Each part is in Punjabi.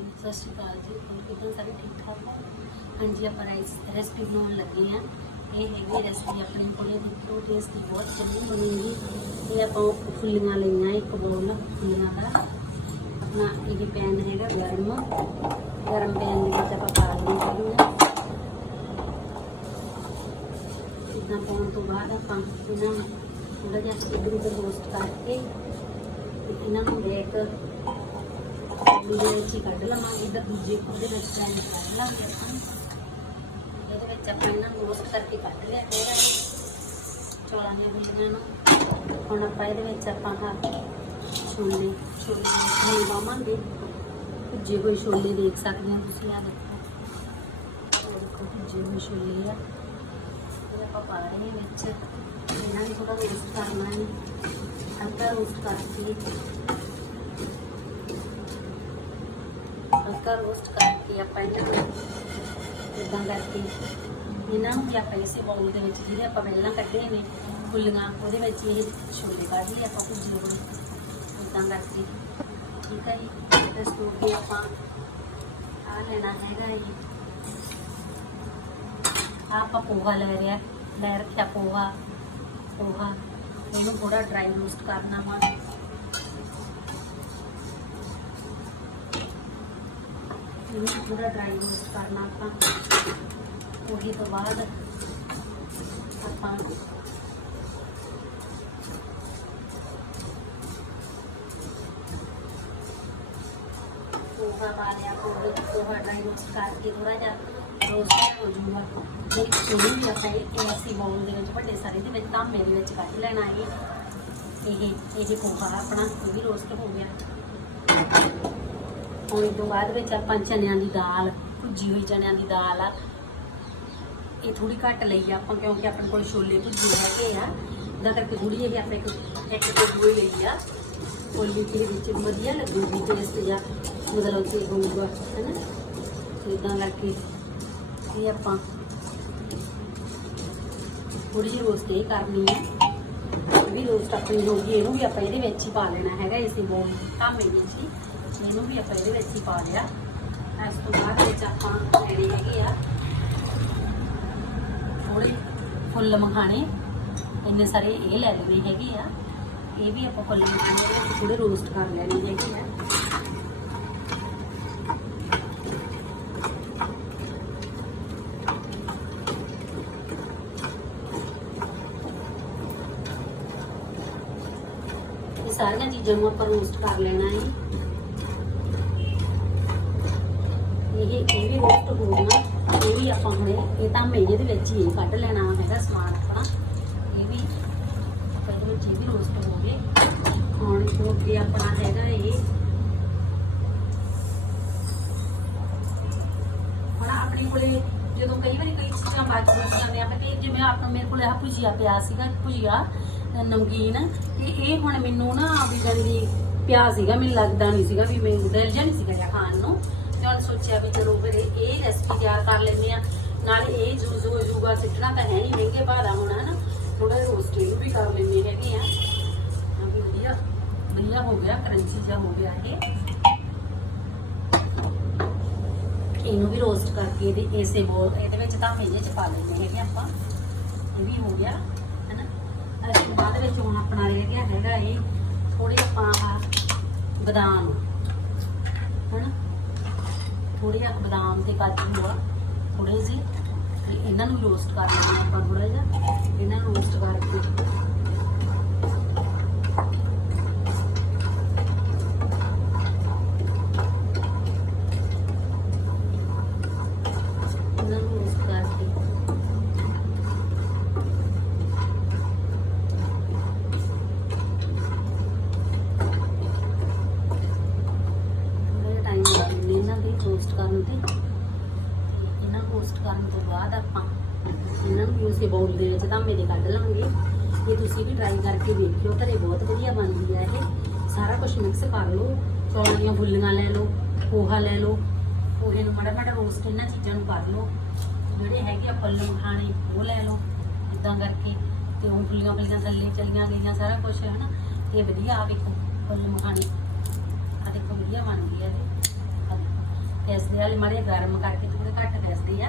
ਸਤਿ ਸ਼੍ਰੀ ਅਕਾਲ ਜੀ। ਹੋਰ ਕਿਦਾਂ ਸਾਰੇ ਠੀਕ ਠਾਕ ਹੋ? ਹਾਂਜੀ, ਆਪਾਂ ਰਾਈਸ ਰੈਸਪੀ ਬਣਾਉਣ ਲੱਗੇ ਆ ਇਹ ਹੈਗੀ ਰੈਸਪੀ ਆਪਣੇ ਕੋਲੇ ਦੀ ਤੋਂ ਟੇਸਟੀ ਬਹੁਤ ਚੰਗੀ ਬਣੇਗੀ। ਇਹ ਆਪਾਂ ਫੁੱਲੀਆਂ ਲਈਆਂ, ਇੱਕ ਬੋਲ ਫੁੱਲੀਆਂ ਦਾ। ਆਪਣਾ ਇਹ ਪੈਨ ਹੈਗਾ ਗਰਮ। ਗਰਮ ਪੈਨ ਦੇ ਵਿੱਚ ਆਪਾਂ ਪਾ ਲਈਆਂ ਇਦਾਂ ਪਾਉਣ ਤੋਂ ਬਾਅਦ ਆਪਾਂ ਇਹਨਾਂ ਨੂੰ ਥੋੜਾ ਜਿਹਾ ਇਧਰ ਉਧਰ ਰੋਸਟ ਕਰਕੇ ਇਹਨਾਂ ਨੂੰ ਬ੍ਰੇਕ ਵੀਡੀਓ ਵਿੱਚ ਹੀ ਕੱਢ ਲਵਾਂਗੇ ਇਧਰ ਦੂਜੇ ਉਹਦੇ ਵਿੱਚ ਪੈਨ ਕੱਢ ਲਾਂਗੇ ਆਪਾਂ ਇਹਦੇ ਵਿੱਚ ਆਪਾਂ ਇਹਨਾਂ ਨੂੰ ਰੋਸਟ ਕਰਕੇ ਕੱਢ ਲਿਆ ਫਿਰ ਚੌਲਾਂ ਦੀਆਂ ਗੁੰਡੀਆਂ ਨੂੰ ਹੁਣ ਆਪਾਂ ਇਹਦੇ ਵਿੱਚ ਆਪਾਂ ਹਾਂ ਛੋਲੇ ਛੋਲੇ ਨਹੀਂ ਪਾਵਾਂਗੇ ਭੁੱਜੇ ਹੋਏ ਛੋਲੇ ਦੇਖ ਸਕਦੇ ਹੋ ਤੁਸੀਂ ਆ ਦੇਖੋ ਦੇਖੋ ਭੁੱਜੇ ਹੋਏ ਛੋਲੇ ਆ ਇਹ ਆਪਾਂ ਪਾ ਰਹੇ ਵਿੱਚ ਇਹਨਾਂ ਨੂੰ ਥੋੜਾ ਰੋਸਟ ਕਰਨਾ ਹੈ ਹਲਕਾ ਰੋਸਟ ਕਰਕੇ ਹਲਕਾ ਰੋਸਟ ਕਰਕੇ ਆਪਾਂ ਇਹਨਾਂ ਨੂੰ ਇਦਾਂ ਕਰਕੇ ਇਹਨਾਂ ਨੂੰ ਵੀ ਆਪਾਂ ਇਸੇ ਬਾਉਲ ਦੇ ਵਿੱਚ ਜਿਹੜੇ ਆਪਾਂ ਪਹਿਲਾਂ ਕੱਢੇ ਨੇ ਫੁੱਲੀਆਂ, ਉਹਦੇ ਵਿੱਚ ਇਹ ਛੋਲੇ ਕੱਢ ਲਏ ਆਪਾਂ ਭੁੱਜੇ ਹੋਏ ਇਦਾਂ ਕਰਕੇ, ਠੀਕ ਹੈ ਜੀ? ਇਸ ਤੋਂ ਅੱਗੇ ਆਪਾਂ ਆ ਲੈਣਾ ਹੈਗਾ ਜੀ। ਆਹ ਆਪਾਂ ਪੋਹਾ ਲੈ ਰਿਹਾ ਲੈ ਰੱਖਿਆ ਪੋਹਾ। ਪੋਹਾ, ਇਹਨੂੰ ਥੋੜਾ ਡਰਾਈ ਰੋਸਟ ਕਰਨਾ ਵਾ। ਇਹਨੂੰ ਥੋੜਾ ਡਰਾਈ ਰੋਸਟ ਕਰਨਾ ਆਪਾਂ, ਉਹੀ ਤੋਂ ਬਾਅਦ ਆਪਾਂ ਪੋਹਾ ਪਾ ਲਿਆ, ਪੋਹਾ ਪੋਹਾ ਡਰਾਈ ਰੋਸਟ ਕਰਕੇ ਥੋੜਾ ਜਿਹਾ ਰੋਸਟ ਹੋ ਜੂਗਾ ਤੇ ਇਹਨੂੰ ਵੀ ਆਪਾਂ ਇਹ ਐਸੀ ਬਾਉਲ ਦੇ ਵਿੱਚ, ਵੱਡੇ ਸਾਰੇ ਦੇ ਵਿੱਚ, ਧਾਮੇ ਦੇ ਵਿੱਚ ਕੱਢ ਲੈਣਾ ਇਹ। ਇਹ ਇਹ ਪੋਹਾ ਆਪਣਾ, ਇਹ ਵੀ ਰੋਸਟ ਹੋ ਗਿਆ। ਹੁਣ ਇਹ ਤੋਂ ਬਾਅਦ ਵਿੱਚ ਆਪਾਂ ਚਨਿਆਂ ਦੀ ਦਾਲ ਭੁੱਜੀ ਹੋਈ ਚਨਿਆਂ ਦੀ ਦਾਲ ਆ। ਇਹ ਥੋੜੀ ਘੱਟ ਲਈ ਆ ਆਪਾਂ ਕਿਉਂਕਿ ਆਪਣੇ ਕੋਲ ਛੋਲੇ ਭੁੱਜੇ ਹੈਗੇ ਆ। ਦਾ ਕਰਕੇ ਥੋੜੀ ਇਹ ਆਪਾਂ ਇੱਕ ਇੱਕ ਕੋਲੀ ਲਈ ਆ। ਕੋਲੀ ਦੇ ਵਿੱਚ ਵਧੀਆ ਲੱਗੂਗੀ ਟੇਸਟ ਜਾਂ ਮਤਲਬ ਕਿ ਹੋਊਗਾ, ਹੈਨਾ? ਤੇ ਇਦਾਂ ਕਰਕੇ ਇਹ ਆਪਾਂ ਥੋੜੀ ਜਿਹੀ ਰੋਸਟ ਇਹ ਕਰਨੀ ਹੈ ਇਹ ਵੀ ਰੋਸਟ ਆਪਣੀ ਹੋ ਗਈ, ਇਹਨੂੰ ਵੀ ਆਪਾਂ ਇਹਦੇ ਵਿੱਚ ਹੀ ਪਾ ਲੈਣਾ ਹੈਗਾ ਇਸੇ ਬੋਲ ਧਾਮੇ ਵਿੱਚ ਹੀ। ਇਹਨੂੰ ਵੀ ਆਪਾਂ ਇਹਦੇ ਵਿੱਚ ਹੀ ਪਾ ਲਿਆ। ਇਸ ਤੋਂ ਬਾਅਦ ਵਿੱਚ ਆਪਾਂ ਲੈਣੇ ਹੈਗੇ ਆ ਥੋੜੇ ਫੁੱਲ ਮਖਾਣੇ, ਇੰਨੇ ਸਾਰੇ ਇਹ ਲੈ ਲੈਣੇ ਹੈਗੇ ਆ। ਇਹ ਵੀ ਆਪਾਂ ਫੁੱਲ ਮਖਾਣੇ ਥੋੜੇ ਰੋਸਟ ਕਰ ਲੈਣੇ ਹੈਗੇ ਆ। ਇਹ ਸਾਰੀਆਂ ਚੀਜ਼ਾਂ ਨੂੰ ਆਪਾਂ ਰੋਸਟ ਕਰ ਲੈਣਾ ਹੈ। ਇਹ ਇਹ ਵੀ ਰੋਸਟ ਹੋ ਗਿਆ ਇਹ ਵੀ ਆਪਾਂ ਹੁਣੇ, ਇਹ ਤਾਂ ਮੇਜੇ ਦੇ ਵਿੱਚ ਹੀ ਕੱਢ ਲੈਣਾ ਹੈਗਾ ਸਮਾਨ ਆਪਣਾ। ਇਹ ਵੀ ਆਪਾਂ ਇਹਦੇ ਵਿੱਚ ਇਹ ਵੀ ਰੋਸਟ ਹੋ ਗਏ ਹੁਣ ਜੋ ਅੱਗੇ ਆਪਣਾ ਹੈਗਾ ਇਹ। ਹੁਣ ਆਪਣੇ ਕੋਲੇ ਜਦੋਂ ਕਈ ਵਾਰੀ ਕਈ ਚੀਜ਼ਾਂ ਬਚ ਜਾਂਦੀਆਂ ਨੇ ਤੇ ਜਿਵੇਂ ਆਪਣਾ ਮੇਰੇ ਕੋਲ ਆਹ ਭੁਜੀਆ ਪਿਆ ਸੀਗਾ, ਭੁਜੀਆ ਨਮਕੀਨ, ਤੇ ਇਹ ਹੁਣ ਮੈਨੂੰ ਨਾ ਵੀ ਜਾਣੀ ਦੀ ਪਿਆ ਸੀਗਾ, ਮੈਨੂੰ ਲੱਗਦਾ ਨਹੀਂ ਸੀਗਾ ਵੀ ਮੈਨੂੰ ਦਿਲ ਜਿਹਾ ਨਹੀਂ ਸੀਗਾ ਜਿਹਾ ਖਾਣ ਨੂੰ। ਤੇ ਹੁਣ ਸੋਚਿਆ ਵੀ ਚਲੋ ਫਿਰ ਇਹ- ਰੈਸਪੀ ਤਿਆਰ ਕਰ ਲੈਂਦੇ ਆ ਨਾਲ ਇਹ ਜੂਸ ਹੋ ਜੂਗਾ ਸਿੱਟਣਾ ਤਾਂ ਹੈ ਨਹੀਂ ਮਹਿੰਗੇ ਭਾਅ ਦਾ ਹੋਣਾ ਹਨਾ ਥੋੜਾ ਰੋਸਟ ਇਹਨੂੰ ਵੀ ਕਰ ਲੈਂਦੇ ਹੈਗੇ ਆ ਆ ਵੀ ਵਧੀਆ ਵਧੀਆ ਹੋ ਗਿਆ ਕਰੰਚੀ ਜਿਹਾ ਹੋ ਗਿਆ ਇਹ। ਇਹਨੂੰ ਵੀ ਰੋਸਟ ਕਰਕੇ ਇਹਦੇ ਇਸੇ ਬੋਲ ਇਹਦੇ ਵਿੱਚ ਤਾਂ ਮੇਜੇ ਚ ਪਾ ਲੈਂਦੇ ਹੈਗੇ ਆਪਾਂ। ਇਹ ਵੀ ਹੋ ਗਿਆ ਹੈਨਾ। ਇਸ ਤੋਂ ਬਾਅਦ ਵਿੱਚ ਹੁਣ ਆਪਣਾ ਰਹਿ ਗਿਆ ਹੈਗਾ ਇਹ ਥੋੜੇ ਆਪਾਂ ਬਦਾਮ ਹੈਨਾ। ਥੋੜੇ ਜਿਹਾ ਬਦਾਮ ਤੇ ਕਾਜੂ ਆ ਥੋੜੇ ਜਿਹੇ। ਤੇ ਇਹਨਾਂ ਨੂੰ ਰੋਸਟ ਕਰ ਲੈਣਾ ਆਪਾਂ ਥੋੜਾ ਜਿਹਾ। ਇਹਨਾਂ ਨੂੰ ਰੋਸਟ ਕਰਕੇ ਇਹਨਾਂ ਨੂੰ ਰੋਸਟ ਕਰਕੇ ਥੋੜਾ ਟਾਈਮ ਲੱਗਦਾ ਇਹਨਾਂ ਦੀ ਰੋਸਟ ਕਰਨ ਤੇ ਇਹਨਾਂ ਰੋਸਟ ਕਰਨ ਤੋਂ ਬਾਅਦ ਆਪਾਂ ਇਹਨਾਂ ਨੂੰ ਉਸੇ ਬਾਉਲ ਦੇ ਵਿੱਚ ਤਾਂ ਮੇਰੇ ਕੱਢ ਲਾਂਗੇ। ਇਹ ਤੁਸੀਂ ਵੀ ਟਰਾਈ ਕਰਕੇ ਵੇਖਿਓ, ਘਰੇ ਬਹੁਤ ਵਧੀਆ ਬਣਦੀ ਹੈ ਇਹ। ਸਾਰਾ ਕੁਝ ਮਿਕਸ ਕਰ ਲਓ, ਚੌਲਾਂ ਦੀਆਂ ਫੁੱਲੀਆਂ ਲੈ ਲਓ, ਪੋਹਾ ਲੈ ਲਓ, ਪੋਹੇ ਨੂੰ ਮੜਾ ਮੜਾ ਰੋਸਟ ਇਹਨਾਂ ਚੀਜ਼ਾਂ ਨੂੰ ਕਰ ਲਓ। ਜਿਹੜੇ ਹੈਗੇ ਆ ਫੁੱਲ ਮਖਾਣੇ, ਉਹ ਲੈ ਲਓ ਇਦਾਂ ਕਰਕੇ। ਤੇ ਉਹ ਫੁੱਲੀਆਂ ਫੁੱਲੀਆਂ ਥੱਲੇ ਚਲੀਆਂ ਗਈਆਂ, ਸਾਰਾ ਕੁਝ ਹੈ ਨਾ ਇਹ ਵਧੀਆ ਆ ਵੇਖੋ ਫੁੱਲ ਮਖਾਣੇ। ਆ ਦੇਖੋ, ਵਧੀਆ ਬਣ ਗਈ ਹੈ ਇਹ ਆਹ ਵਾਲੇ ਮਾੜੇ ਗਰਮ ਕਰਕੇ ਥੋੜੇ ਘੱਟ ਪਿਸਦੇ ਆ।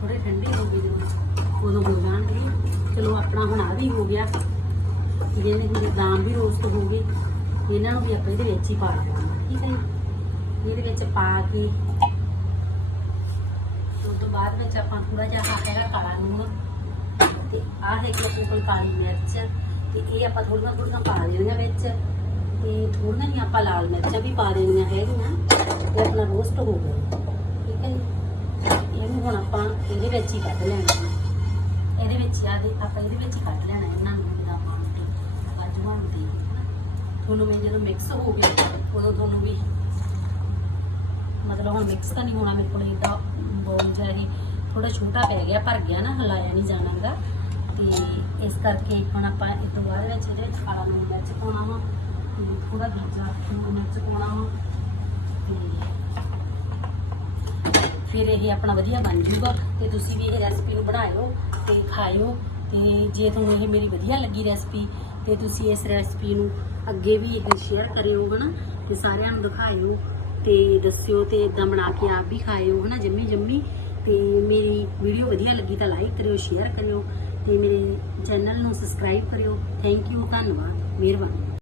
ਥੋੜੇ ਠੰਡੇ ਹੋ ਗਏ ਜਦੋਂ ਉਦੋਂ ਹੋ ਜਾਣਗੇ। ਚਲੋ, ਆਪਣਾ ਹੁਣ ਆ ਵੀ ਹੋ ਗਿਆ। ਜਿਹਨੇ ਹੁਣ ਦਾਮ ਵੀ ਰੋਸਟ ਹੋ ਗਏ। ਇਹਨਾਂ ਨੂੰ ਵੀ ਆਪਾਂ ਇਹਦੇ ਵਿੱਚ ਹੀ ਪਾ ਦੇਣਾ। ਠੀਕ ਹੈ ਜੀ? ਇਹਦੇ ਵਿੱਚ ਪਾ ਕੇ ਉਸ ਤੋਂ ਬਾਅਦ ਵਿੱਚ ਆਪਾਂ ਥੋੜਾ ਜਿਹਾ ਹੈਗਾ ਕਾਲਾ ਲੂਣ ਤੇ ਆਹ ਹੈ ਕਿ ਕਾਲੀ ਮਿਰਚ। ਤੇ ਇਹ ਆਪਾਂ ਥੋੜੀਆਂ ਥੋੜੀਆਂ ਪਾ ਦੇਣੀਆਂ ਵਿੱਚ। ਤੇ ਥੋੜੀਆਂ ਹੀ ਆਪਾਂ ਲਾਲ ਮਿਰਚਾਂ ਵੀ ਪਾ ਦੇਣੀਆਂ ਹੈਗੀਆਂ। ਤੇ ਆਪਣਾ ਰੋਸਟ ਹੋ ਗਿਆ ਠੀਕ ਹੈ ਜੀ। ਇਹਨੂੰ ਹੁਣ ਆਪਾਂ ਇਹਦੇ ਵਿੱਚ ਹੀ ਕੱਢ ਲੈਣਾ ਹੈ। ਇਹਦੇ ਵਿੱਚ ਆ ਦੇ, ਆਪਾਂ ਇਹਦੇ ਵਿੱਚ ਹੀ ਕੱਢ ਲੈਣਾ ਇਹਨਾਂ ਨੂੰ ਜਿੱਦਾਂ ਆਪਾਂ ਨੂੰ ਕਾਜੂਆਂ ਨੂੰ ਦੇ ਤੁਹਾਨੂੰ ਮੈਂ ਜਦੋਂ ਮਿਕਸ ਹੋ ਗਿਆ, ਉਦੋਂ ਤੁਹਾਨੂੰ ਵੀ ਮਤਲਬ ਹੁਣ ਮਿਕਸ ਤਾਂ ਨਹੀਂ ਹੋਣਾ ਮੇਰੇ ਕੋਲ ਇਹਦਾ ਬੋਲ ਜਿਹਾ ਇਹ ਥੋੜਾ ਛੋਟਾ ਪੈ ਗਿਆ, ਭਰ ਗਿਆ ਨਾ, ਹਲਾਇਆ ਨਹੀਂ ਜਾਣਾਗਾ ਤੇ ਇਸ ਕਰਕੇ ਹੁਣ ਆਪਾਂ ਇਸ ਤੋਂ ਬਾਅਦ ਵਿੱਚ ਇਹਦੇ ਵਿੱਚ ਕਾਲਾ ਲੂਣ ਮਿਰਚ ਪਾਉਣਾ ਵਾ, ਤੇ ਥੋੜਾ ਦੂਜਾ ਲੂਣ ਮਿਰਚ ਪਾਉਣਾ ਵਾ ਫਿਰ ਇਹ ਆਪਣਾ ਵਧੀਆ ਬਣ ਜੂਗਾ ਤੇ ਤੁਸੀਂ ਵੀ ਇਹ ਰੈਸਪੀ ਨੂੰ ਬਣਾਇਓ ਤੇ ਖਾਇਓ ਤੇ ਜੇ ਤੁਹਾਨੂੰ ਇਹ ਮੇਰੀ ਵਧੀਆ ਲੱਗੀ ਰੈਸਪੀ ਤੇ ਤੁਸੀਂ ਇਸ ਰੈਸਪੀ ਨੂੰ ਅੱਗੇ ਵੀ ਇਹ ਸ਼ੇਅਰ ਕਰਿਓ ਹਨਾ ਤੇ ਸਾਰਿਆਂ ਨੂੰ ਦਿਖਾਇਓ ਤੇ ਦੱਸਿਓ ਤੇ ਇਦਾਂ ਬਣਾ ਕੇ ਆਪ ਵੀ ਖਾਇਓ ਹਨਾ ਜੰਮੀ ਜੰਮੀ ਤੇ ਮੇਰੀ ਵੀਡੀਓ ਵਧੀਆ ਲੱਗੀ ਤਾਂ ਲਾਈਕ ਕਰਿਓ ਸ਼ੇਅਰ ਕਰਿਓ ਤੇ ਮੇਰੇ ਚੈਨਲ ਨੂੰ ਸਬਸਕ੍ਰਾਈਬ ਕਰਿਓ। ਥੈਂਕ ਯੂ ਧੰਨਵਾਦ, ਮਿਹਰਬਾਨੀ।